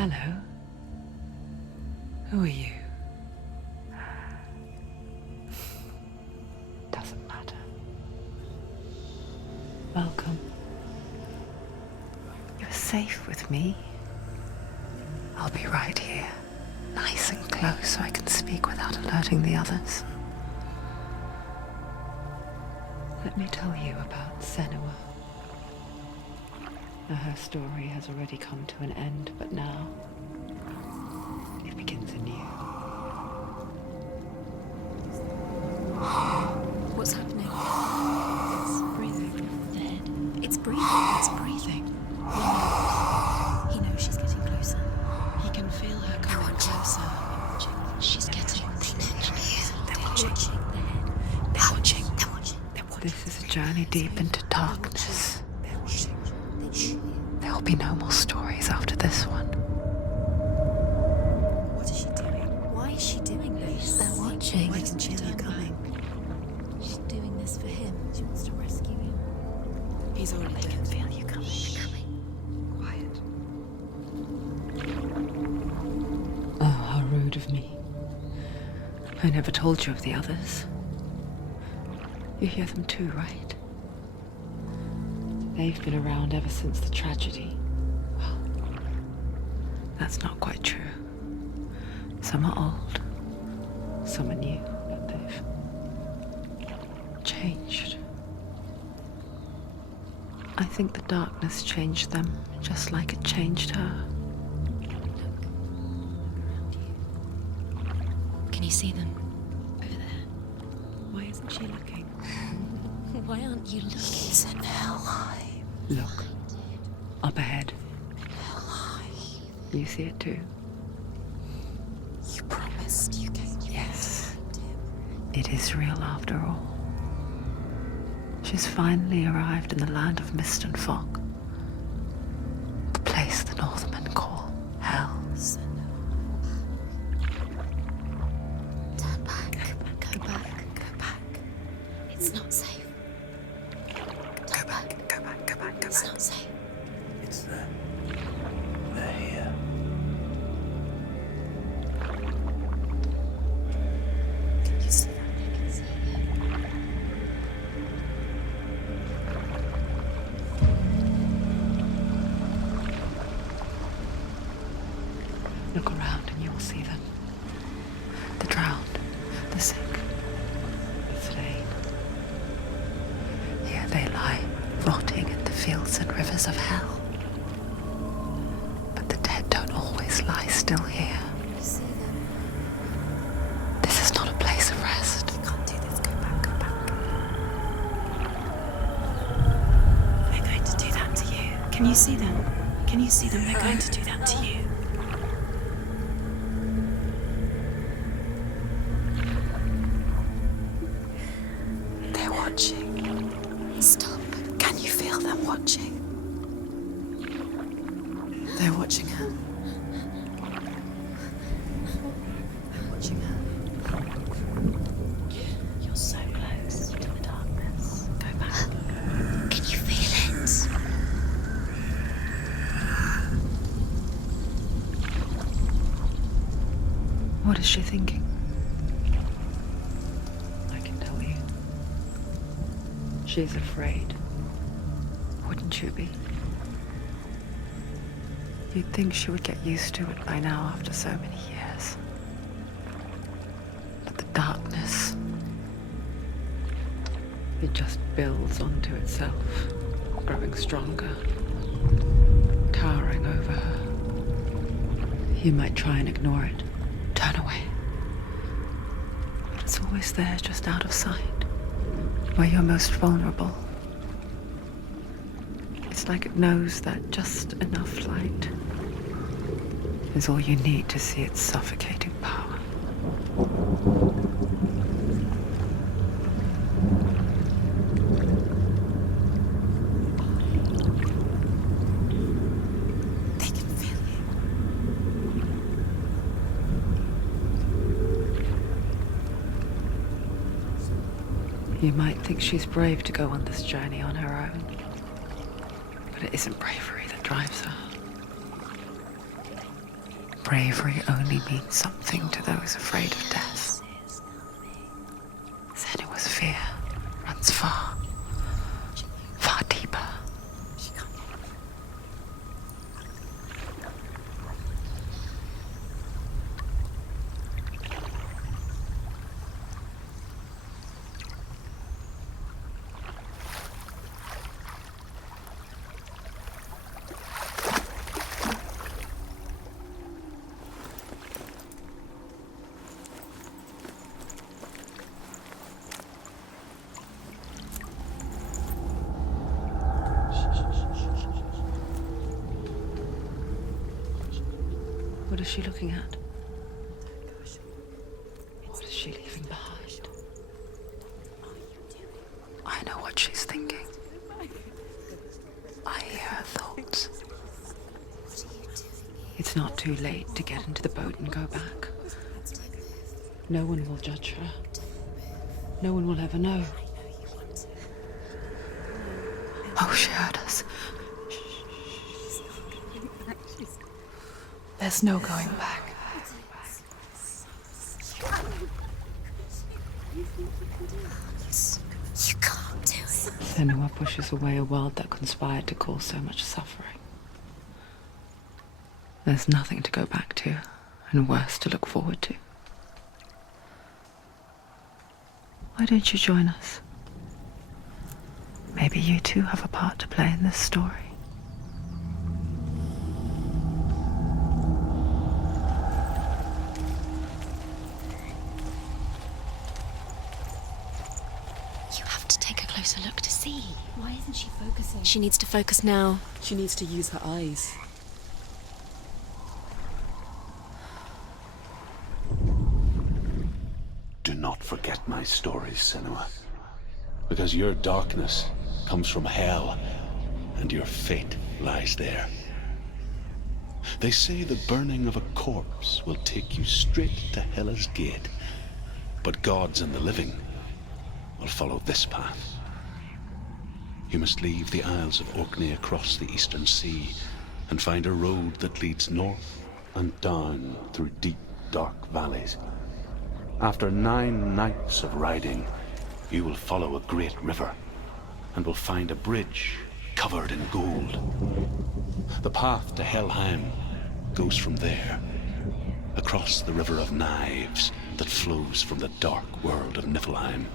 Hello. Who are you? Doesn't matter. Welcome. You're safe with me. I'll be right here, nice and close so I can speak without alerting the others. Let me tell you about Senua. Now, her story has already come to an end, but now it begins anew. What's happening? It's breathing. Dead. It's breathing. It's breathing. He knows she's getting closer. He can feel her coming closer. She's getting closer. They're watching. They're watching. They're watching. This is a journey deep into darkness. There will be no more stories after this one. What is she doing? Why is she doing this? They're watching. Why doesn't she feel her coming? She's doing this for him. She wants to rescue him. He's already dead. They can feel you coming. Quiet. Oh, how rude of me. I never told you of the others. You hear them too, right? They've been around ever since the tragedy. Well, that's not quite true. Some are old, some are new, but they've changed. I think the darkness changed them, just like it changed her. Can you see them? Over there. Why isn't she looking? Why aren't you looking? It's an hell. Look, up ahead. You see it too? You promised you came. Yes. It is real after all. She's finally arrived in the land of mist and fog. The place the Northmen call Hell. Turn back. Go back. It's not safe. Go back. It's not safe. It's them. They're here. Can you see that? I can see it. Look around and you will see them. The drowned, the sick, the slain. Here they lie, rotting in the fields and rivers of hell. But the dead don't always lie still here. You see them? This is not a place of rest. You can't do this. Go back. They're going to do that to you. Can you see them? They're going to do that to you. They're watching. Stop. Can you feel them watching? They're watching her. They're watching her. You're so close to the darkness. Go back. Can you feel it? What is she thinking? I can tell you. She's afraid. Wouldn't you be? You'd think she would get used to it by now after so many years. But the darkness, it just builds onto itself, growing stronger, towering over her. You might try and ignore it, turn away. But it's always there, just out of sight, where you're most vulnerable. It's like it knows that just enough light is all you need to see its suffocating power. They can feel you. You might think she's brave to go on this journey on her own, but it isn't bravery that drives her. bravery only means something to those afraid of death. Senua's fear runs far, far deeper. What is she looking at? What is she leaving behind? I know what she's thinking. I hear her thoughts. It's not too late to get into the boat and go back. No one will judge her. No one will ever know. Oh, she heard us. There's no going back. You can't do it. Senua pushes away a world that conspired to cause so much suffering. There's nothing to go back to, and worse to look forward to. Why don't you join us? Maybe you too have a part to play in this story. You have to take a closer look to see. Why isn't she focusing? She needs to focus now. She needs to use her eyes. Do not forget my stories, Senua. Because your darkness comes from hell, and your fate lies there. They say the burning of a corpse will take you straight to Hela's gate, but gods and the living will follow this path. You must leave the Isles of Orkney across the eastern sea and find a road that leads north and down through deep, dark valleys. After 9 nights of riding, you will follow a great river and will find a bridge covered in gold. The path to Helheim goes from there, across the River of Knives that flows from the dark world of Niflheim.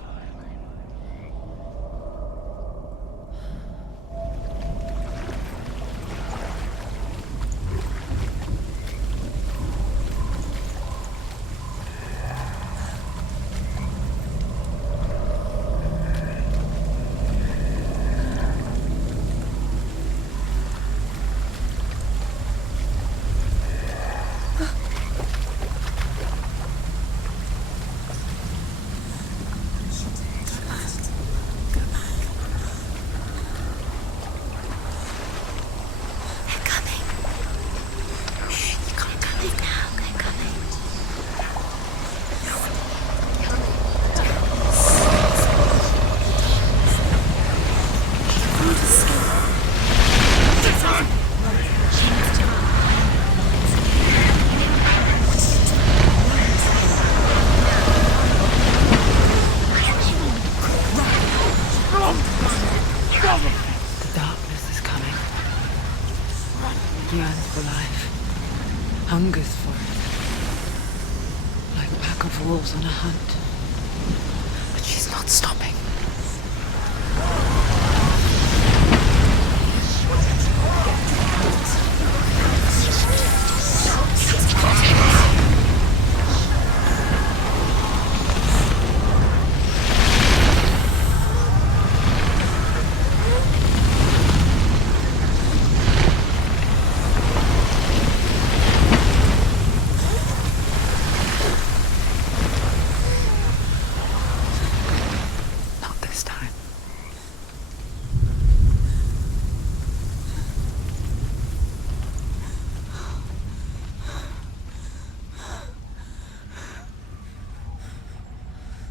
The darkness is coming. Yearns for life. Hungers for it. Like a pack of wolves on a hunt. But she's not stopping. Not this time.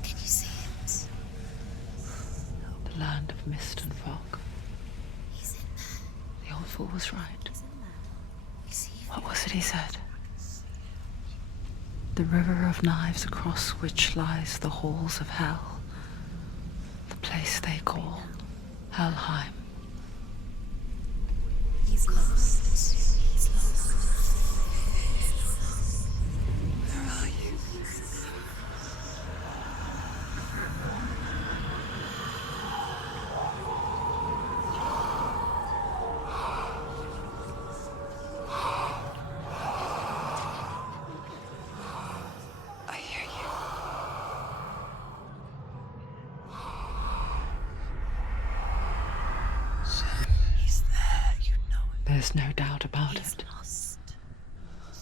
Can you see it? The land of mist and fog. He's in there. The old fool was right. He's in there. You see him? What was it he said? The river of knives across which lies the halls of hell. The place they call Helheim. He's lost. He's lost. Where are you? I hear you. He's there, you know it. There's no doubt about He's it. lost.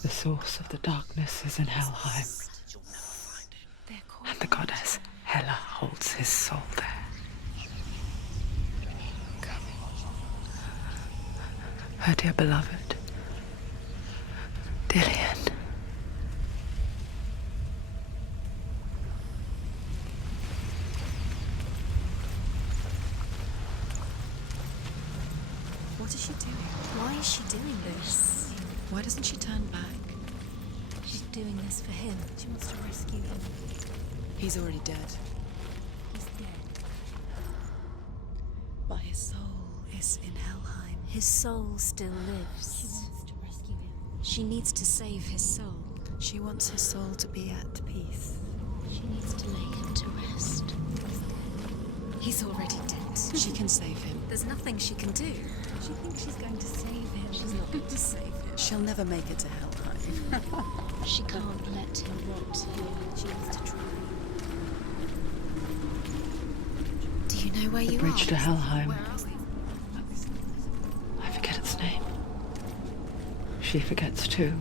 The source of the darkness is in Helheim, They're calling and the goddess Hela holds his soul there. Her dear beloved, Dillian. What is she doing? Why is she doing this? Why doesn't she turn back? She's doing this for him. She wants to rescue him. He's already dead. He's dead. But his soul is in Helheim. His soul still lives. She wants to rescue him. She needs to save his soul. She wants his soul to be at peace. She needs to lay him to rest. He's already dead. She can save him. There's nothing she can do. She thinks she's going to save him. She's not going to save him. She'll never make it to Helheim. She can't let him rot here. She needs to try. Do you know where The you bridge are? to Helheim. Where are we? I forget its name. She forgets too.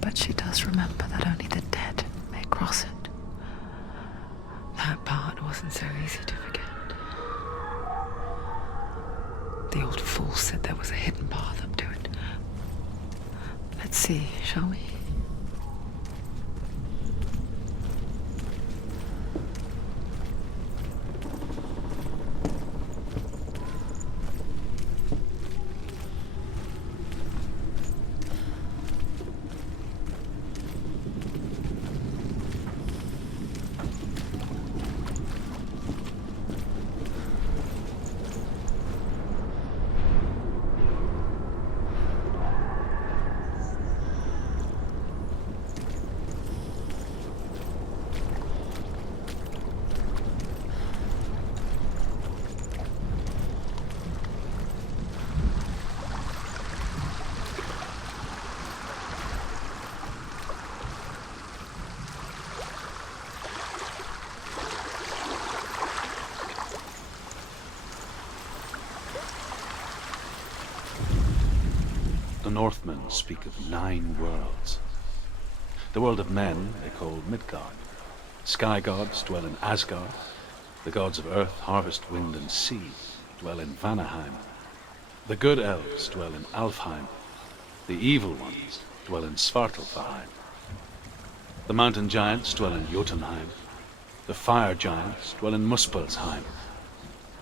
But she does remember that only the dead may cross it. That part wasn't so easy to forget. The old fool said there was a hidden path up to it. Let's see, shall we? The Northmen speak of 9 worlds. The world of men they call Midgard. Sky gods dwell in Asgard. The gods of earth, harvest, wind, and sea dwell in Vanaheim. The good elves dwell in Alfheim. The evil ones dwell in Svartalfheim. The mountain giants dwell in Jotunheim. The fire giants dwell in Muspelheim.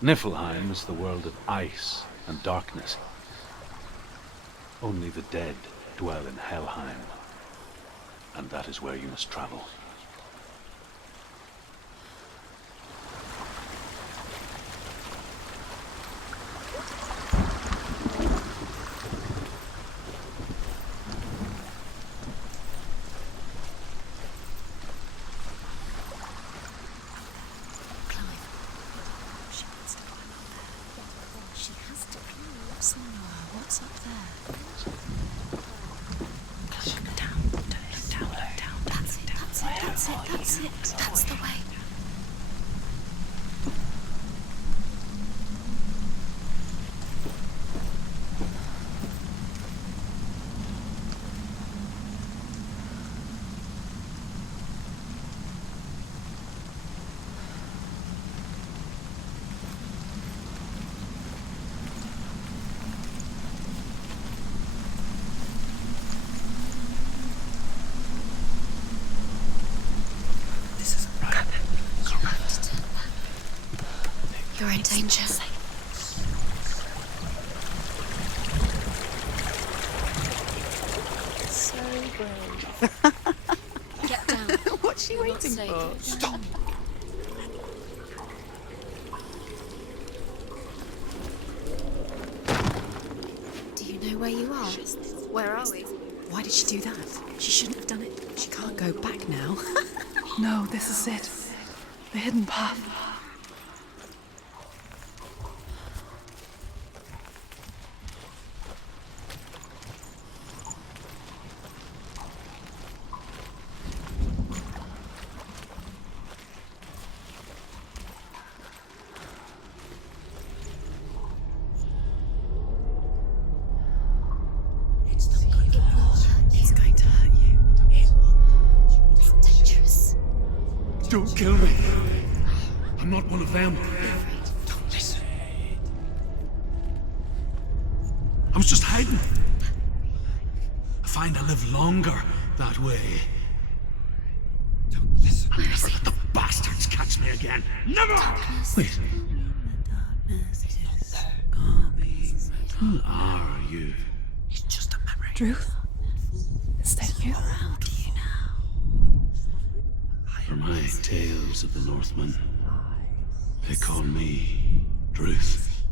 Niflheim is the world of ice and darkness. Only the dead dwell in Helheim, and that is where you must travel. Climb. She wants to climb up there. She has to climb. Senua, what's up there? Down. That's it. That's the way. You're in danger. So brave. she waiting for? Stop! Do you know where you are? Where are we? Why did she do that? She shouldn't have done it. She can't go back now. No, this is it. The hidden path. It's going to hurt you. It's dangerous. Don't kill me. I'm not one of them. Don't listen. I was just hiding. I find I live longer that way. Don't listen. I'll never let the bastards catch me again. Never! Wait, who are you? It's just a memory. Druth? Is that you? How do you now? For my tales of the Northmen, they call me Druth.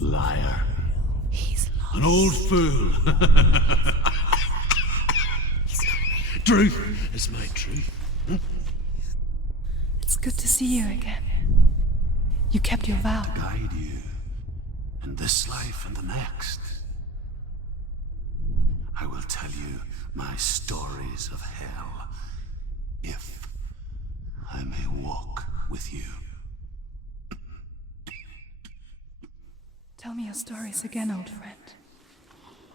A liar. He's lost. An old fool. Truth is my truth. It's good to see you again. You kept your vow. Guide you in this life and the next. I will tell you my stories of hell, if I may walk with you. Tell me your stories again, old friend.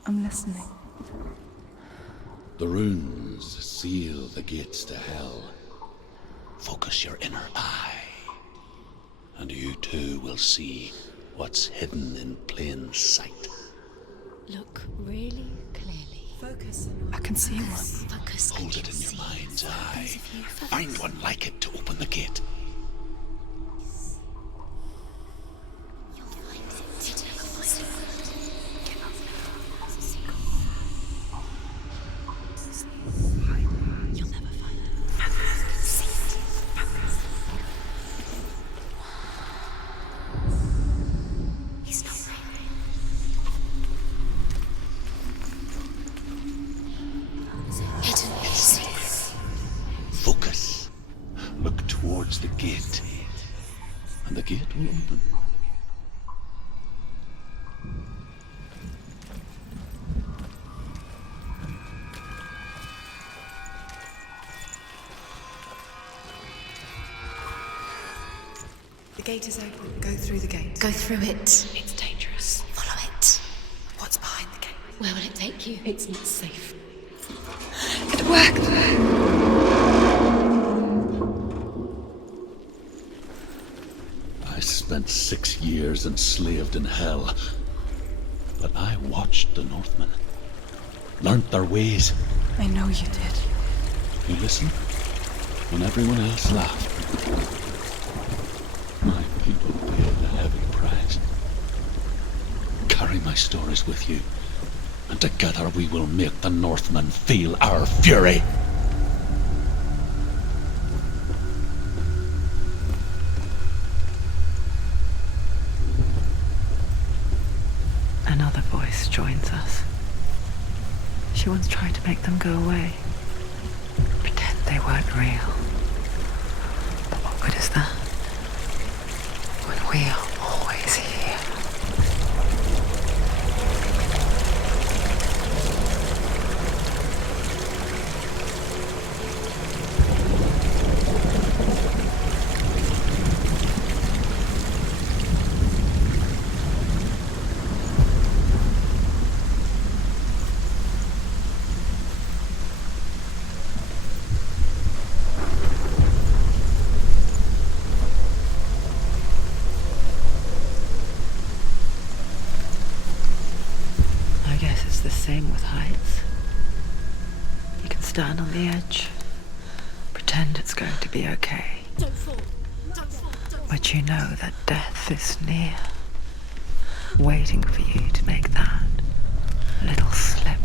I'm listening. The runes seal the gates to hell. Focus your inner eye, and you too will see what's hidden in plain sight. Look really clearly. Focus. I can see one. Focus. Hold and it in your see mind's eye. those of you focus. Find one like it to open the gate. You'll find it. You'll never find it. Give up now. You'll never find it. See it. He's not there. Hidden secrets. Focus. Look towards the gate, and the gate will open. The gate is open. Go through the gate. Go through it. It's dangerous. Follow it. What's behind the gate? Where will it take you? It's not safe. It worked! I spent 6 years enslaved in hell, but I watched the Northmen, learnt their ways. I know you did. You listened when everyone else laughed. My people paid a heavy price. Carry my stories with you, and together we will make the Northmen feel our fury. Another voice joins us. She once tried to make them go away. Pretend they weren't real. But what good is that? When we are always here. The same with heights. You can stand on the edge, pretend it's going to be okay. Don't fall. Don't fall. Don't fall. But you know that death is near, waiting for you to make that little slip.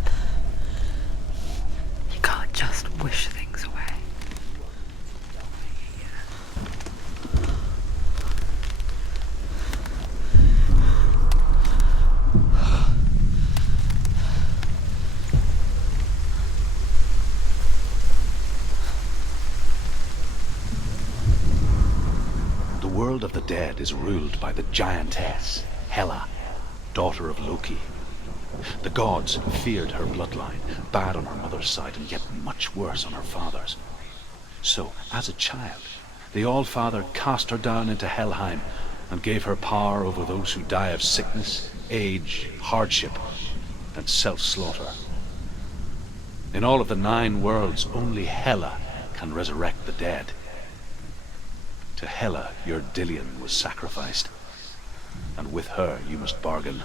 You can't just wish things away. world of the dead is ruled by the giantess, Hela, daughter of Loki. The gods feared her bloodline, bad on her mother's side and yet much worse on her father's. So, as a child, the All-Father cast her down into Helheim and gave her power over those who die of sickness, age, hardship, and self-slaughter. In all of the 9 worlds, only Hela can resurrect the dead. To Hela, your Dillion was sacrificed, and with her you must bargain.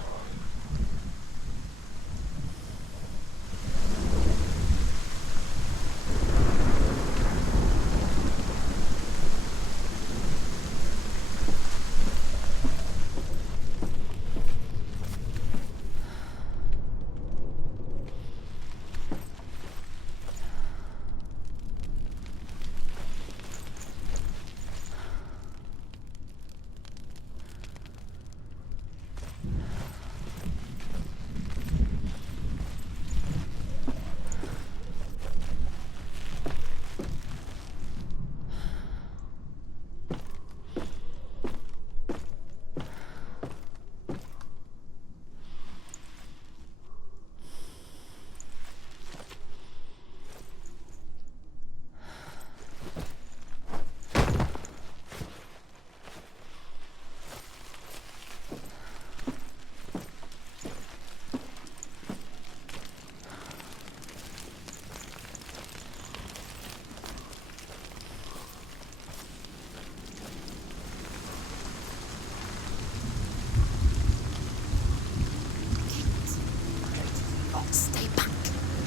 Stay back.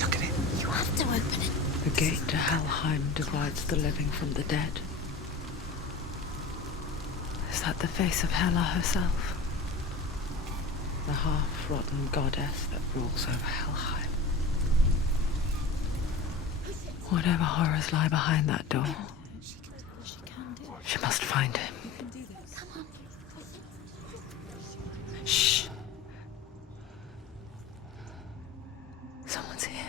Look at it. You have to open it. The gate to Helheim divides the living from the dead. Is that the face of Hela herself? The half-rotten goddess that rules over Helheim. Whatever horrors lie behind that door, she must find him. Shh. Someone's here.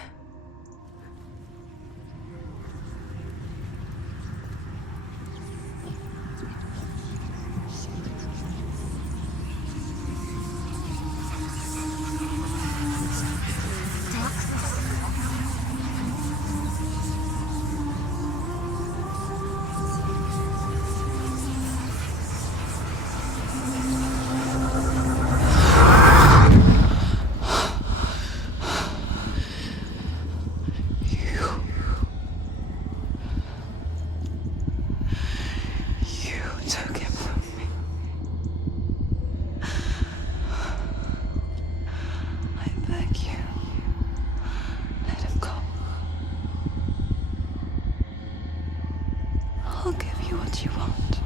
I'll give you what you want.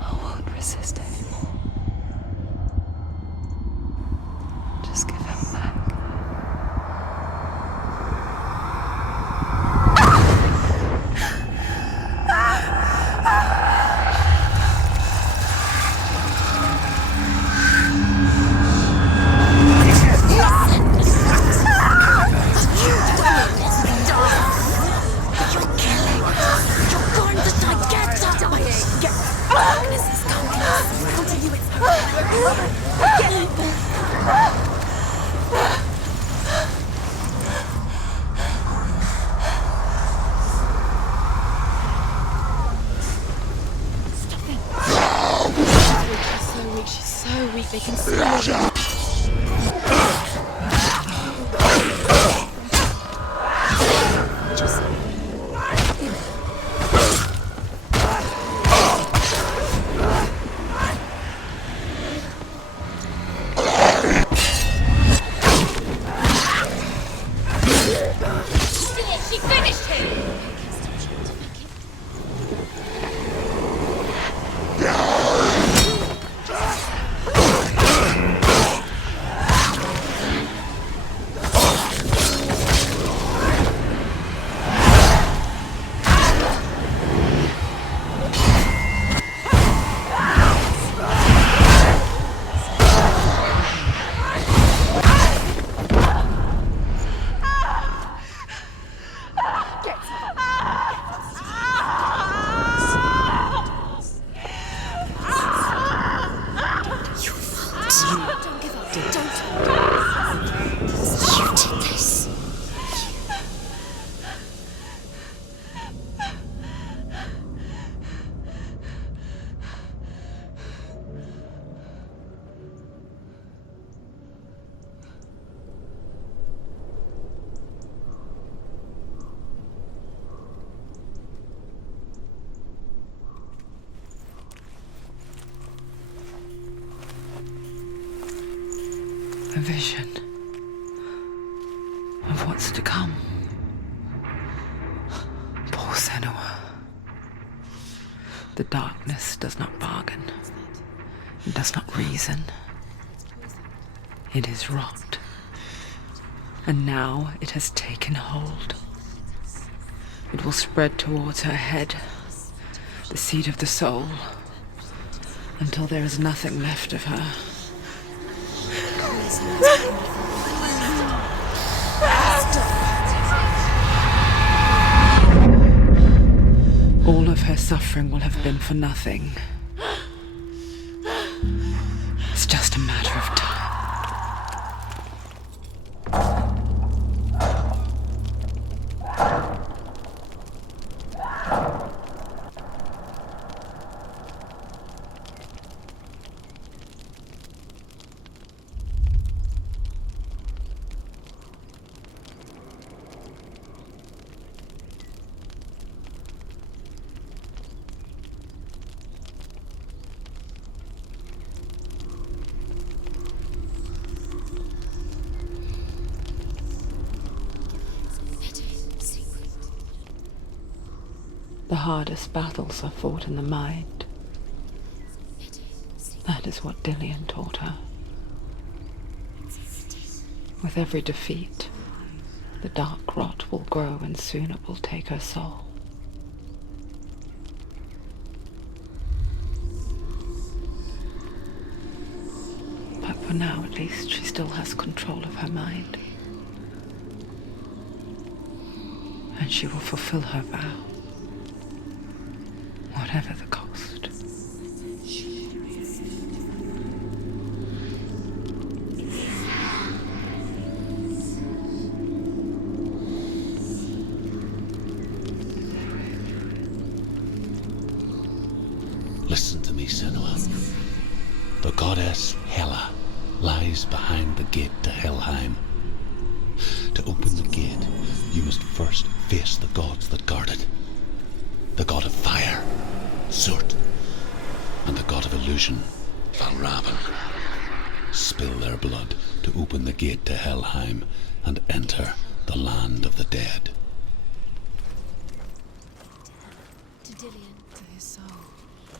I won't resist anymore. Just give him back. She's so weak, they can smell her. She finished him! vision of what's to come. Poor Senua. The darkness does not bargain. It does not reason. It is rot. And now it has taken hold. It will spread towards her head, the seat of the soul, until there is nothing left of her. All of her suffering will have been for nothing. It's just a matter of time. The hardest battles are fought in the mind. That is what Dillian taught her. With every defeat, the dark rot will grow and soon it will take her soul. But for now, at least, she still has control of her mind. And she will fulfill her vow. Whatever the cost. Listen to me, Senua. The goddess Hela lies behind the gate to Helheim. To open the gate, you must first face the gods that guard it. The god of fire, Surt, and the god of illusion, Valravan. Spill their blood to open the gate to Helheim and enter the land of the dead. To Dillian. To his soul.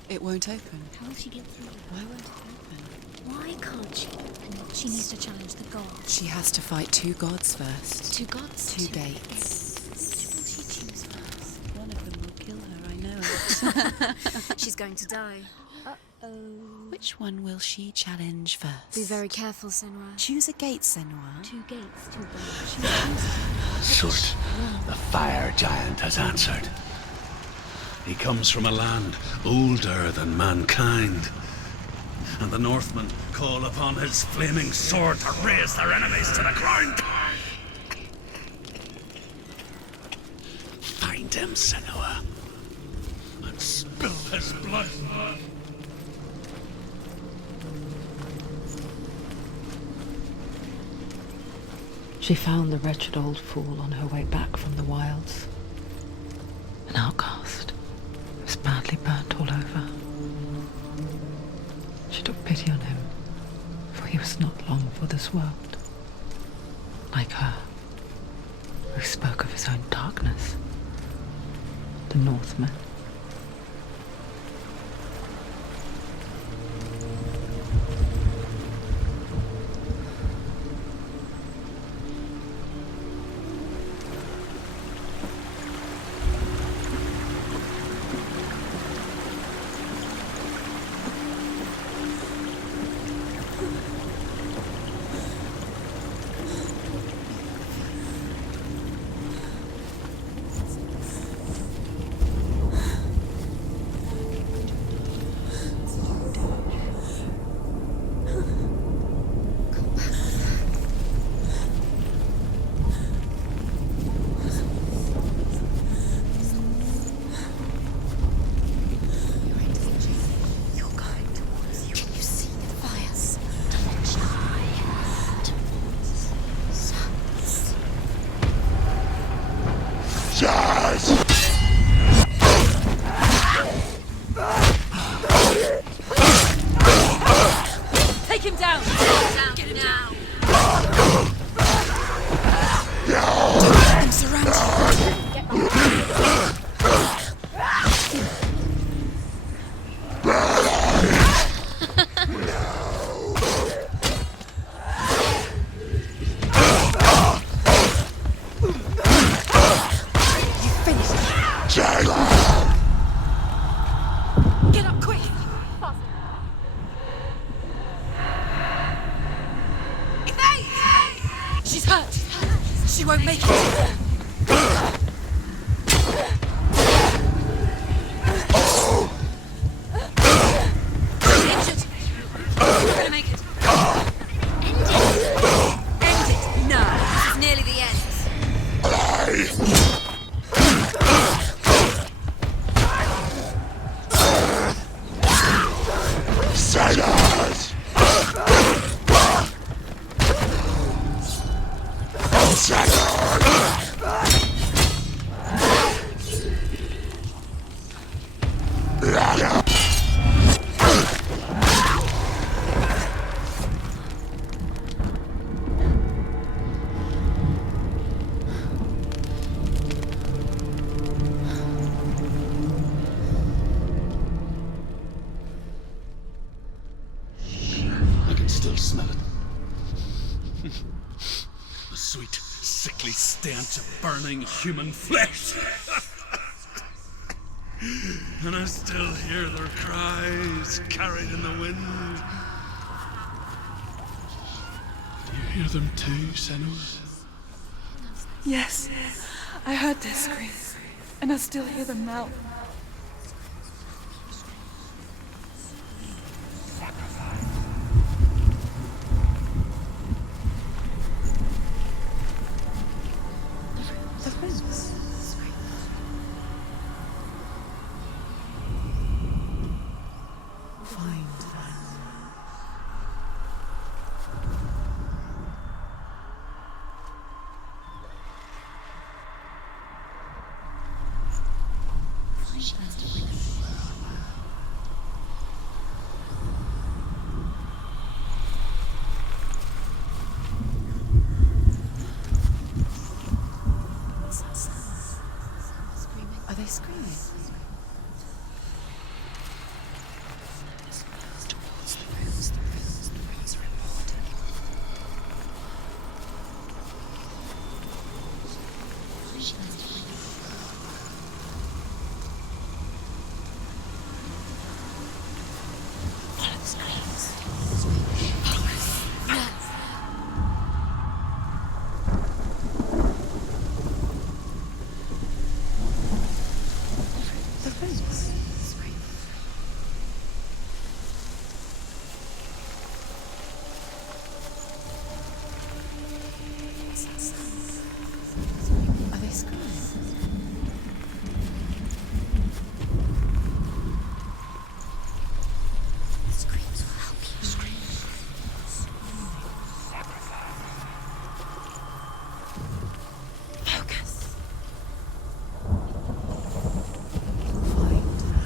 It won't open. How will she get through? Why won't it open? Why can't she open? She needs to challenge the gods. She has to fight two gods first. Two gods? Two gates. Which will she choose first? One of them will kill her, I know it. She's going to die. Uh-oh. Which one will she challenge first? Be very careful, Senua. Choose a gate, Senua. Two gates, two gods. Surt, the fire giant, has answered. He comes from a land older than mankind. And the Northmen call upon his flaming sword to raise their enemies to the ground. Find him, Senua, and spill his blood. She found the wretched old fool on her way back from the wilds. An outcast. He was badly burnt all over. She took pity on him, for he was not long for this world. Like her, who spoke of his own darkness. The Northmen. Get up quick! She's hurt. She won't make it. Injured. You're gonna make it. End it. End it. No. This is nearly the end. Silence! I can still smell it. The sweet, sickly stench of burning human flesh. And I still hear their cries carried in the wind. Do you hear them too, Senua? Yes, I heard their screams, and I still hear them now. The winds. Find them. Are they screaming? Towards the ruins, the ruins are important. Follow the screams. No. The winds. Are they screaming? Screams will help you. Focus. Find them.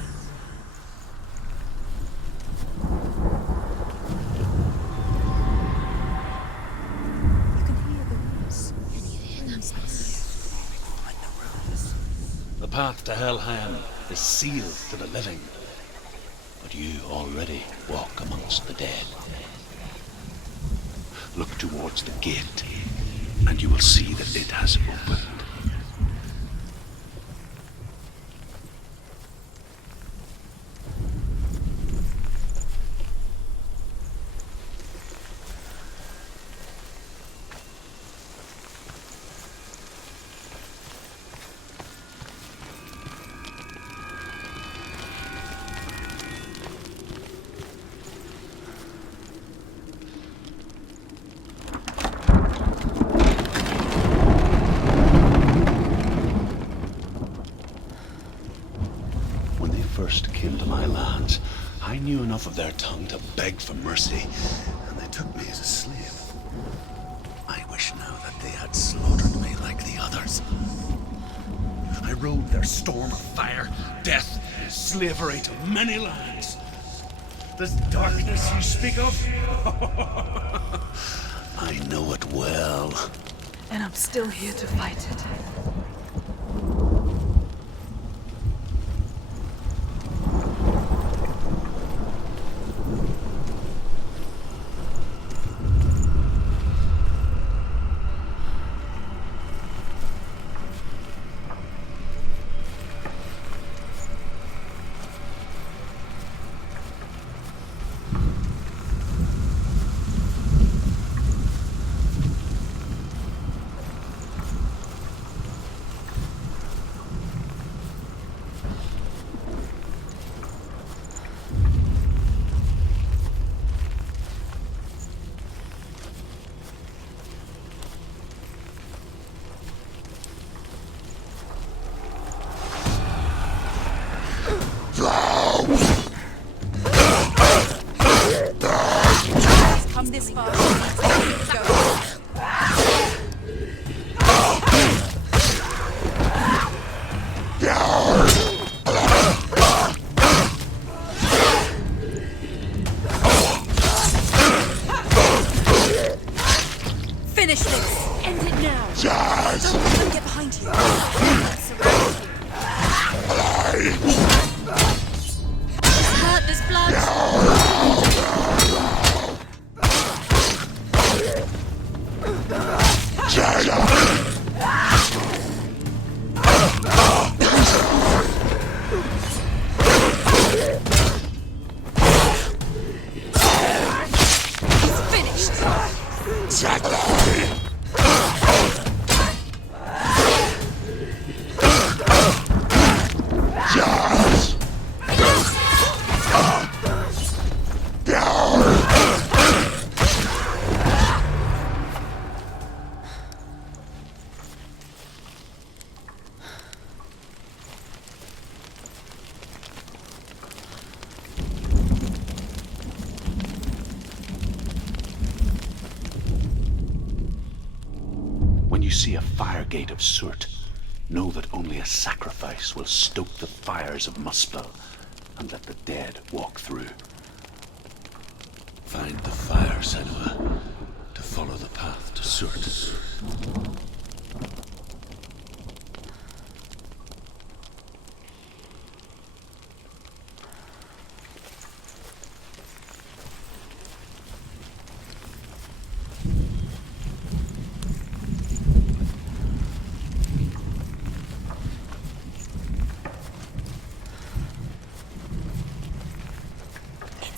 You can hear the winds. Can you hear them? The path to Helheim is sealed to the living. But you already walk amongst the dead. Look towards the gate, and you will see that it has opened. When they first came to my lands, I knew enough of their tongue to beg for mercy, and they took me as a slave. I wish now that they had slaughtered me like the others. I rode their storm of fire, death, and slavery to many lands. This darkness you speak of, I know it well. And I'm still here to fight it. come this far. Go. Finish this! End it now! Jazz! Don't let them get behind you. Hurt, there's blood! He's finished. When you see a fire gate of soot, know that only a sacrifice will stoke the fires of Muspel and let the dead walk through. Find the fire, Senua, to follow the path to soot.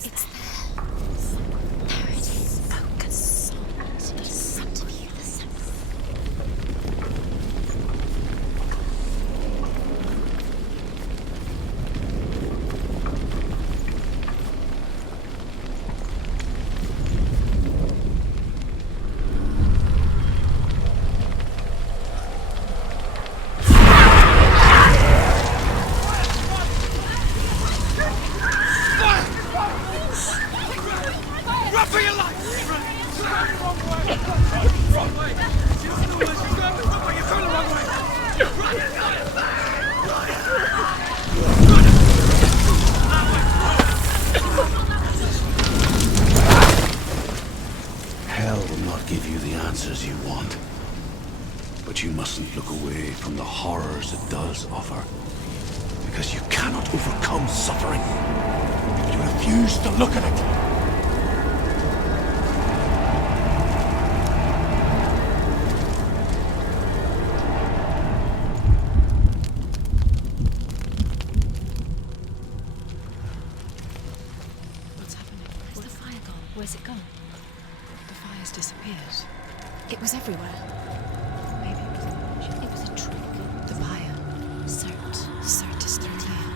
It's there. There it is. Focus. It's in front of you. Listen. Hell will not give you the answers you want. But you mustn't look away from the horrors it does offer. Because you cannot overcome suffering if you refuse to look at it. What's happening? Where's the fire gone? Where's it gone? The fire's disappeared. It was everywhere. Maybe it was an illusion. It was a trick. The fire. Cert is through here.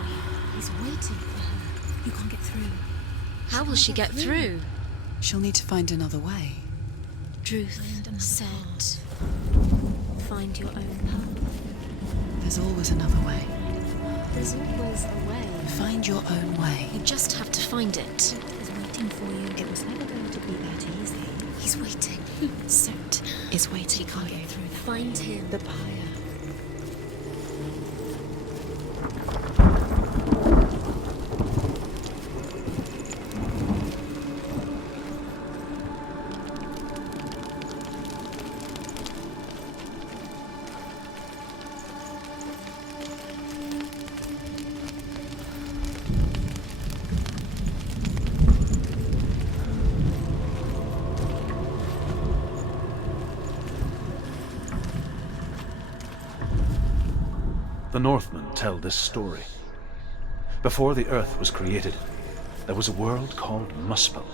He's waiting for her. You can't get through. How will she get through? She'll need to find another way. Truth said, Find your own path. There's always another way. There's always a way. Find your own way. you just have to find it. He's waiting for you. It was never going to be that easy. He's waiting. Cert is waiting. She can't get through that. Find him. The pyre. The Northmen tell this story. Before the earth was created, there was a world called Muspel.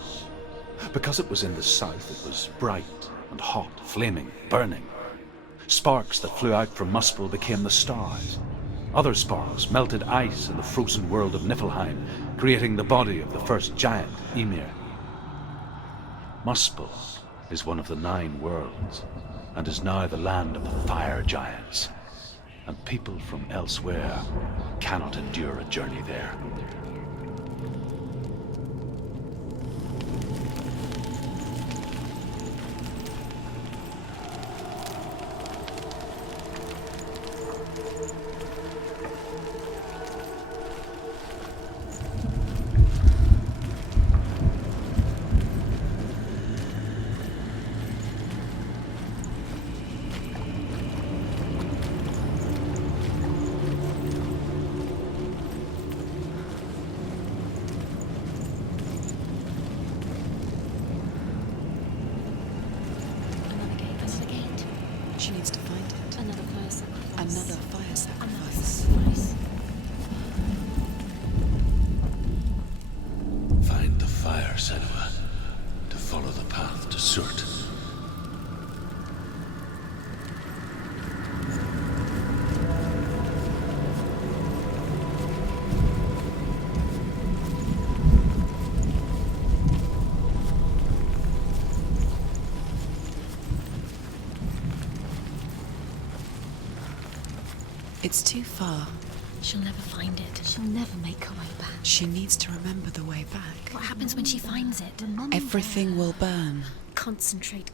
Because it was in the south, it was bright and hot, flaming, burning. Sparks that flew out from Muspel became the stars. Other sparks melted ice in the frozen world of Niflheim, creating the body of the first giant, Ymir. Muspel is one of the 9 worlds, and is now the land of the fire giants. And people from elsewhere cannot endure a journey there. It's too far. She'll never find it. She'll never make her way back. She needs to remember the way back. What happens when she finds it? Everything will burn. Concentrate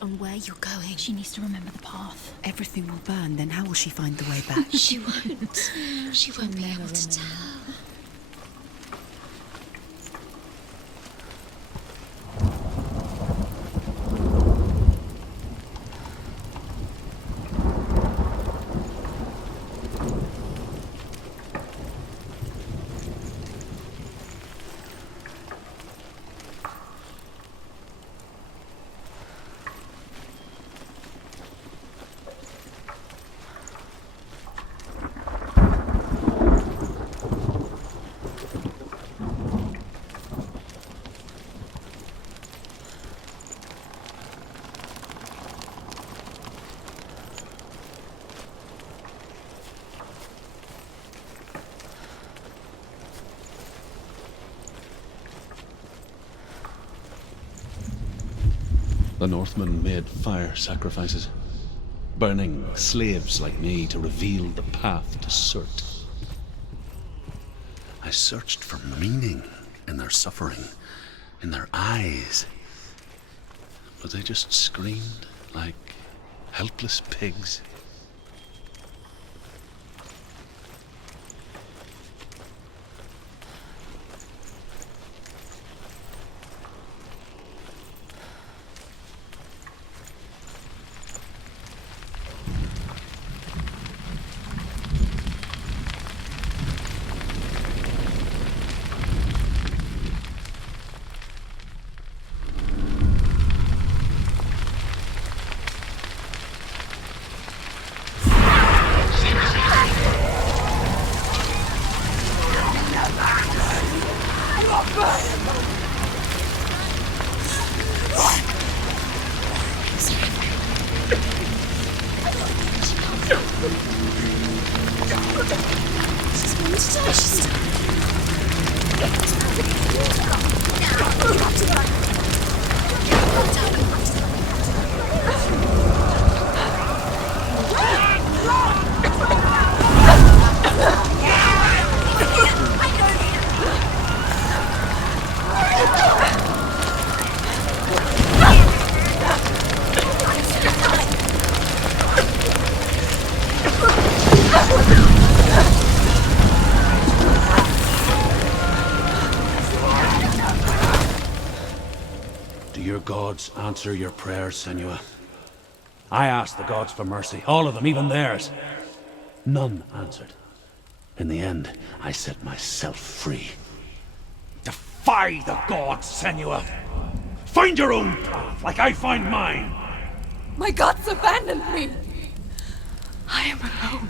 on where you're going. She needs to remember the path. Everything will burn, then how will she find the way back? She won't. She won't be able to tell. The Northmen made fire sacrifices, burning slaves like me to reveal the path to Surt. I searched for meaning in their suffering, in their eyes, but they just screamed like helpless pigs. Do your gods answer your prayers, Senua? I asked the gods for mercy, all of them, even theirs. None answered. In the end, I set myself free. Defy the gods, Senua! Find your own path, like I find mine! My gods abandoned me. I am alone.